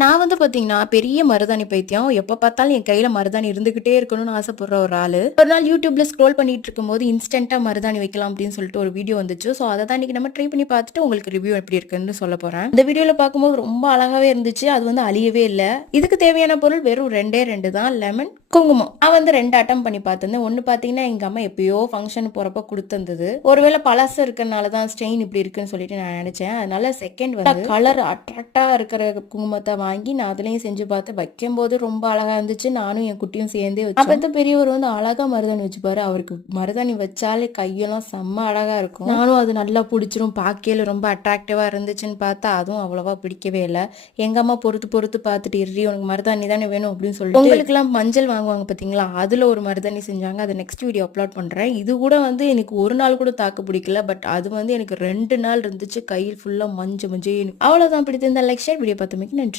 நான் வந்து பாத்தீங்கன்னா, பெரிய மருதாணி பைத்தியம். எப்ப பார்த்தாலும் என் கையில மருதாணி இருந்துகிட்டே இருக்கணும்னு ஆசைப்படுற ஒரு ஆளு. ஒரு நாள் YouTubeல ஸ்க்ரோல் பண்ணிட்டு இருக்கும்போது, இன்ஸ்டன்ட்டா மருதாணி வைக்கலாம் அப்படின்னு சொல்லிட்டு ஒரு வீடியோ வந்துச்சு. ஸோ, அத தான் இன்னைக்கு நம்ம ட்ரை பண்ணி பார்த்துட்டு உங்களுக்கு ரிவ்யூ எப்படி இருக்குன்னு சொல்லப் போறேன். இந்த வீடியோல பார்க்கும்போது ரொம்ப அழகாவே இருந்துச்சு. அது வந்து அழியவே இல்ல. இதுக்கு தேவையான பொருள் வெறும் 2 தான். லெமன், குங்குமம். நான் வந்து 2 அட்டம் பண்ணி பார்த்திருந்தேன். ஒண்ணு பார்த்தீங்கன்னா, எங்க அம்மா எப்பயோ ஃபங்ஷன் போறப்ப குடுத்திருந்தது. ஒருவேளை பழசு இருக்கறனால தான் ஸ்டெயின் இப்படி இருக்குன்னு சொல்லிட்டு நான் நினைச்சேன். அதனால செகண்ட் வந்து கலர் அட்ராக்ட்டா இருக்கிற குங்குமத்த வாங்கி நான் அதுலயும் செஞ்சு பார்த்து வைக்கும்போது ரொம்ப அழகா இருந்துச்சு. நானும் என் குட்டியும் சேர்ந்தே வச்சோம். அப்ப பெரியவர் வந்து அழகா மருதாணி வச்சுப்பாரு. அவருக்கு மருதாணி வச்சாலே கையெல்லாம் செம்ம அழகா இருக்கும். நானும் அது நல்லா பிடிச்சிரும். பார்க்கையில ரொம்ப அட்ராக்டிவா இருந்துச்சுன்னு பார்த்தா அதுவும் அவ்வளவா பிடிக்கவே இல்ல. எங்க அம்மா பொறுத்து பொறுத்து பார்த்துட்டு இர்ரி உனக்கு மருதாணி தானே வேணும் அப்படின்னு சொல்லிட்டு உங்களுக்குலாம் மஞ்சள் வாங்குவாங்க பார்த்தீங்களா? அதுல ஒரு மருதாணி செஞ்சாங்க. அதை நெக்ஸ்ட் வீடியோ அப்லோட் பண்றேன். இது கூட வந்து எனக்கு ஒரு நாள் கூட தாக்கு பிடிக்கல. பட் அது வந்து எனக்கு 2 நாள் இருந்துச்சு. கையில் ஃபுல்லா மஞ்சு மஞ்சேன்னு. அவ்வளவுதான். பிடித்திருந்தா லைக், ஷேர். வீடியோ பார்த்தமைக்கு நன்றி.